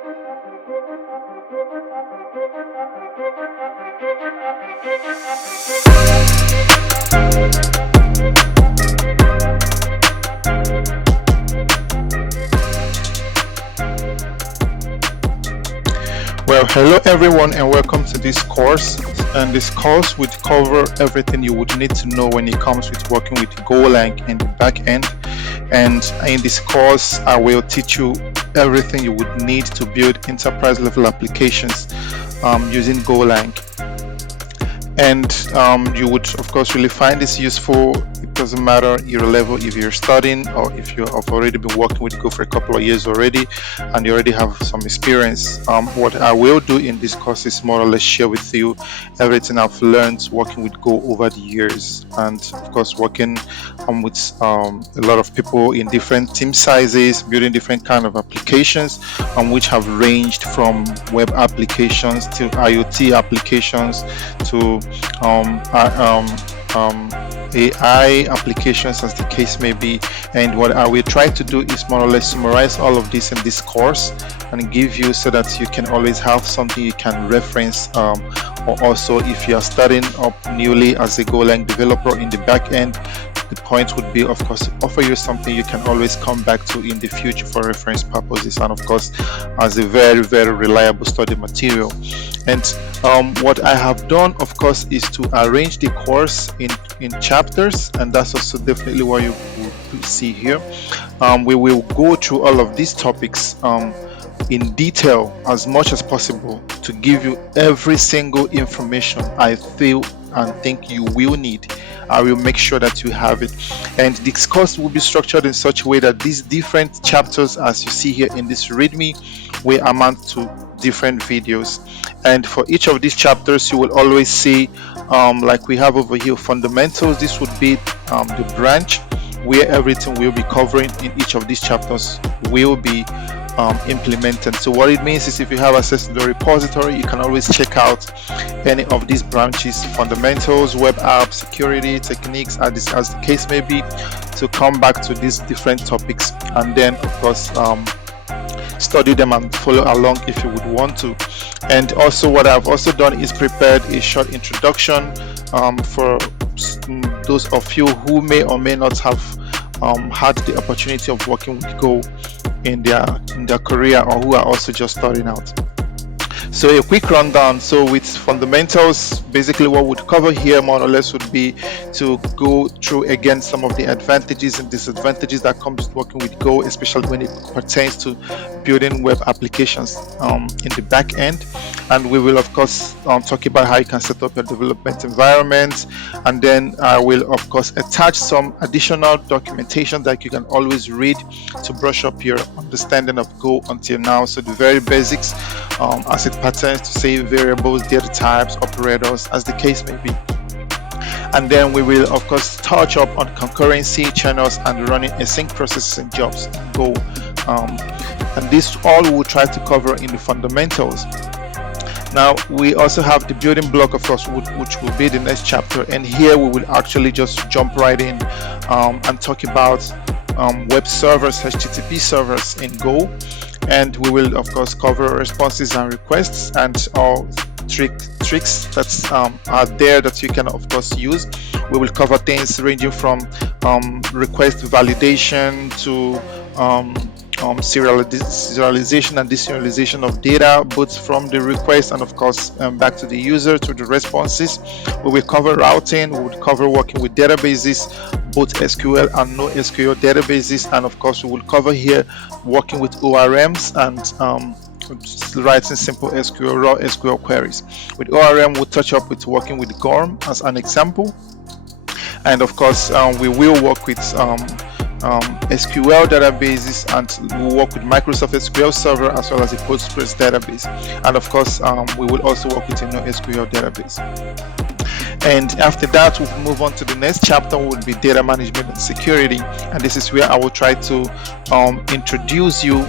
Well, hello everyone and welcome to this course. And this course would cover everything you would need to know when it comes with working with GoLang and the backend. And in this course, I will teach you everything you would need to build enterprise level applications using GoLang. And you would of course really find this useful. It doesn't matter your level, if you're studying or if you have already been working with Go for a couple of years already and you already have some experience. What I will do in this course is more or less share with you everything I've learned working with Go over the years, and of course working with a lot of people in different team sizes, building different kind of applications which have ranged from web applications to IoT applications to AI applications, as the case may be. And what I will try to do is more or less summarize all of this in this course and give you so that you can always have something you can reference, or also if you are starting up newly as a GoLang developer in the back end, the point would be of course to offer you something you can always come back to in the future for reference purposes, and of course as a very reliable study material. And what I have done of course is to arrange the course in chapters, and that's also definitely what you will see here. We will go through all of these topics in detail as much as possible to give you every single information I feel and think you will need. I will make sure that you have it, and this course will be structured in such a way that these different chapters, as you see here in this readme, will amount to different videos. And for each of these chapters you will always see, like we have over here, fundamentals. This would be the branch where everything we'll be covering in each of these chapters will be implemented. So what it means is if you have access to the repository, you can always check out any of these branches: fundamentals, web apps, security, techniques, as the case may be, to come back to these different topics and then of course study them and follow along if you would want to. And also what I've also done is prepared a short introduction for those of you who may or may not have had the opportunity of working with Go in their career, or who are also just starting out. So a quick rundown. So with fundamentals, basically what we'd cover here more or less would be to go through again some of the advantages and disadvantages that comes with working with Go, especially when it pertains to building web applications in the back end. And we will of course talk about how you can set up your development environment, and then I will of course attach some additional documentation that you can always read to brush up your understanding of Go until now. So the very basics as it pertains to, say, variables, data types, operators, as the case may be. And then we will of course touch up on concurrency, channels, and running async processes and jobs in Go. And this all we'll try to cover in the fundamentals. Now we also have the building block, of course, which will be the next chapter, and here we will actually just jump right in and talk about web servers, HTTP servers in Go. And we will of course cover responses and requests and all tricks that are there that you can of course use. We will cover things ranging from request validation to serialization and deserialization of data, both from the request and of course back to the user to the responses. We will cover routing. We will cover working with databases, both SQL and no SQL databases, and of course we will cover here working with ORMs and writing simple SQL, raw SQL queries. With ORM we'll touch up with working with GORM as an example, and of course we will work with SQL databases, and we'll work with Microsoft SQL Server as well as a Postgres database, and of course we will also work with a NoSQL database. And after that we'll move on to the next chapter, will be data management and security, and this is where I will try to introduce you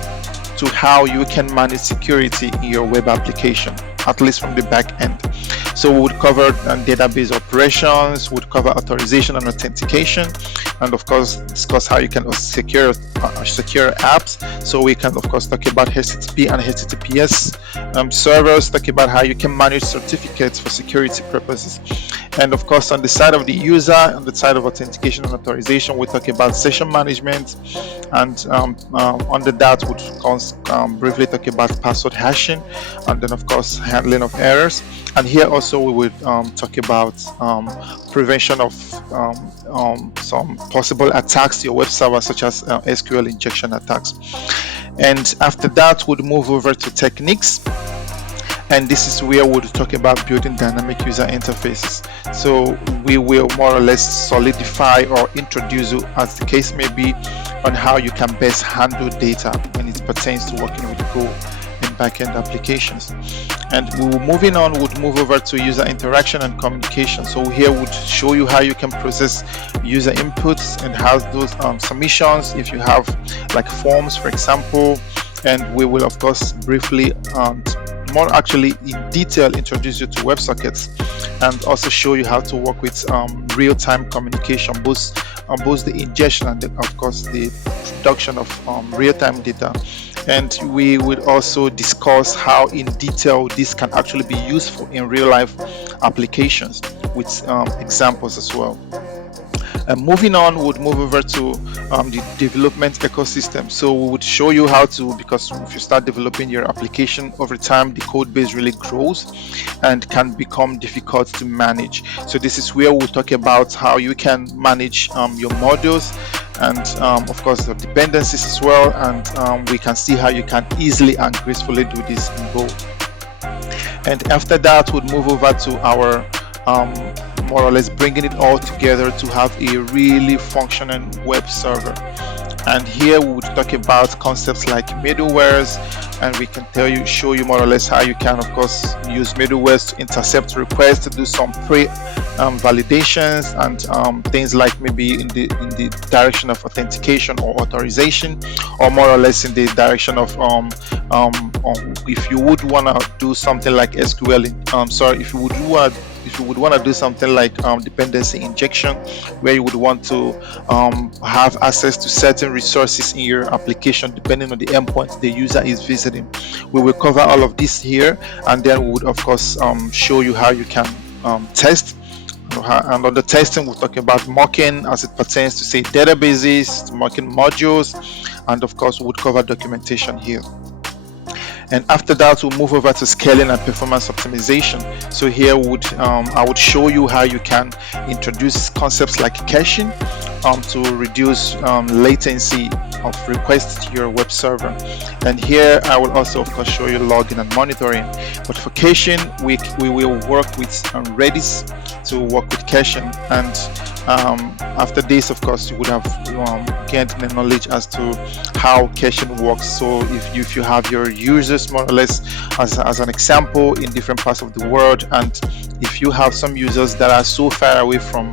to how you can manage security in your web application. at least from the back end. So we would cover database operations, would cover authorization and authentication, and of course discuss how you can secure apps. So we can of course talk about HTTP and HTTPS servers, talk about how you can manage certificates for security purposes. And of course, on the side of the user, on the side of authentication and authorization, we talk about session management, and under that would briefly talk about password hashing, and then of course handling of errors. And here also we would talk about prevention of some possible attacks to your web server, such as SQL injection attacks. And after that, we'd move over to techniques. And this is where we'll talk about building dynamic user interfaces. So we will more or less solidify or introduce you, as the case may be, on how you can best handle data when it pertains to working with Go and backend applications. And we will moving on, would move over to user interaction and communication. So here would show you how you can process user inputs and how those submissions, if you have like forms, for example. And we will of course briefly more actually in detail introduce you to WebSockets, and also show you how to work with real-time communication, both the ingestion and of course the production of real-time data. And we will also discuss how in detail this can actually be useful in real-life applications with examples as well. Moving on, we would move over to the development ecosystem. So we would show you how to, because if you start developing your application over time, the code base really grows and can become difficult to manage. So this is where we'll talk about how you can manage your modules and of course the dependencies as well, and we can see how you can easily and gracefully do this in Go. And after that, we'll move over to our more or less bringing it all together to have a really functioning web server. And here we would talk about concepts like middlewares, and we can show you more or less how you can of course use middlewares to intercept requests, to do some validations and things like maybe in the direction of authentication or authorization, or more or less in the direction of if you would want to do something like SQL, if you would want to do something like dependency injection, where you would want to have access to certain resources in your application depending on the endpoint the user is visiting. We will cover all of this here, and then we would of course show you how you can test. And on the testing, we'll talk about mocking as it pertains to say databases, mocking modules, and of course we would cover documentation here. And after that, we'll move over to scaling and performance optimization. So here I would show you how you can introduce concepts like caching to reduce latency of requests to your web server. And here I will also of course show you logging and monitoring. But for caching, we will work with Redis to work with caching. And after this, of course, you would have gained the knowledge as to how caching works. So if you have your users more or less as an example in different parts of the world, and if you have some users that are so far away from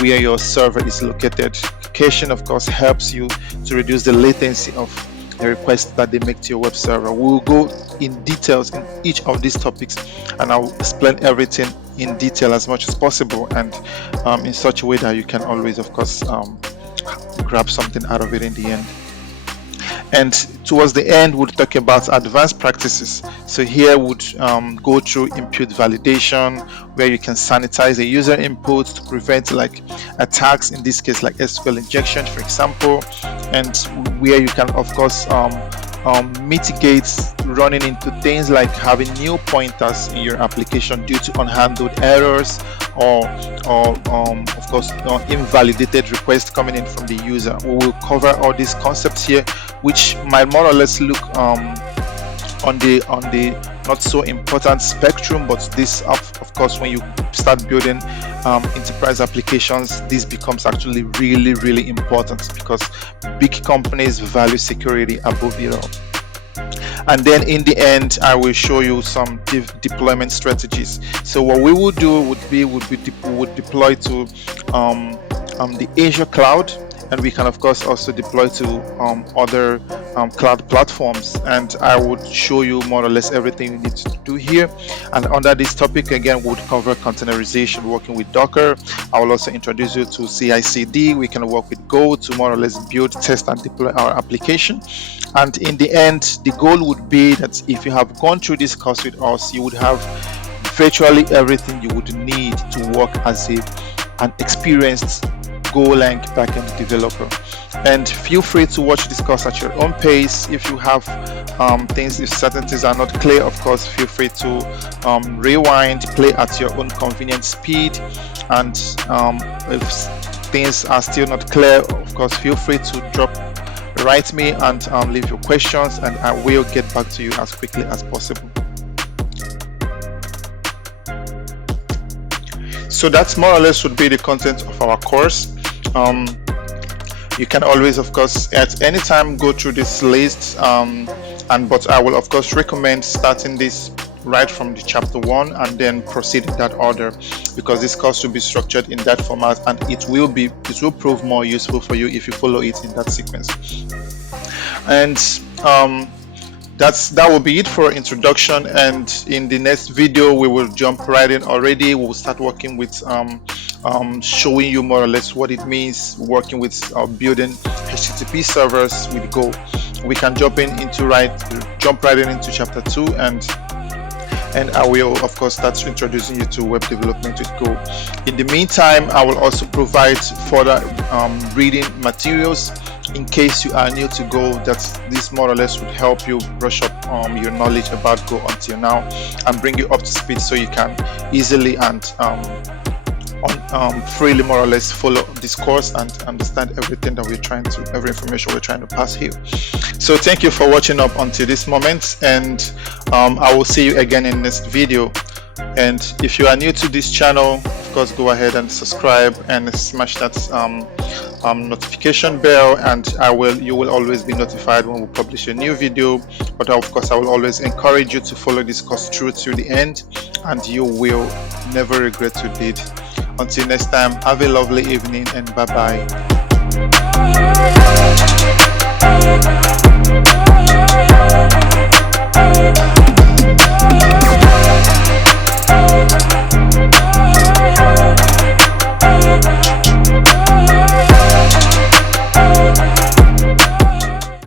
where your server is located, caching of course helps you to reduce the latency of the request that they make to your web server. We will go in details in each of these topics, and I'll explain everything in detail as much as possible, and in such a way that you can always of course grab something out of it in the end. And towards the end, we'll talk about advanced practices. So here would go through input validation, where you can sanitize the user input to prevent like attacks, in this case like SQL injection, for example, and where you can of course mitigate running into things like having new pointers in your application due to unhandled errors or of course invalidated requests coming in from the user. We will cover all these concepts here, which might more or less look on the not so important spectrum, but this of course when you start building enterprise applications, this becomes actually really important, because big companies value security above it all. And then in the end, I will show you some deployment strategies. So what we would do would deploy to the Azure cloud, and we can of course also deploy to other cloud platforms. And I would show you more or less everything you need to do here. And under this topic again, we would cover containerization, working with Docker. I will also introduce you to CI/CD. We can work with Go to more or less build, test, and deploy our application. And in the end, the goal would be that if you have gone through this course with us, you would have virtually everything you would need to work as an experienced GoLang backend developer. And feel free to watch this course at your own pace. If you have if certain things are not clear, of course, feel free to rewind, play at your own convenient speed. And if things are still not clear, of course, feel free to write me and leave your questions, and I will get back to you as quickly as possible. So that's more or less would be the content of our course. You can always, of course, at any time go through this list, but I will of course recommend starting this right from the chapter 1 and then proceed in that order, because this course will be structured in that format, and it will prove more useful for you if you follow it in that sequence. And that will be it for introduction, and in the next video we will jump right in already. We'll start working with showing you more or less what it means working with building HTTP servers with Go. We can jump right into chapter 2, and I will of course start introducing you to web development with Go. In the meantime, I will also provide further reading materials in case you are new to Go, that this more or less would help you brush up your knowledge about Go until now and bring you up to speed, so you can easily and freely more or less follow this course and understand every information we're trying to pass here. So thank you for watching up until this moment, and I will see you again in the next video. And if you are new to this channel, of course, go ahead and subscribe and smash that notification bell, and you will always be notified when we publish a new video. But of course, I will always encourage you to follow this course through to the end, and you will never regret you did. Until next time, have a lovely evening, and bye bye.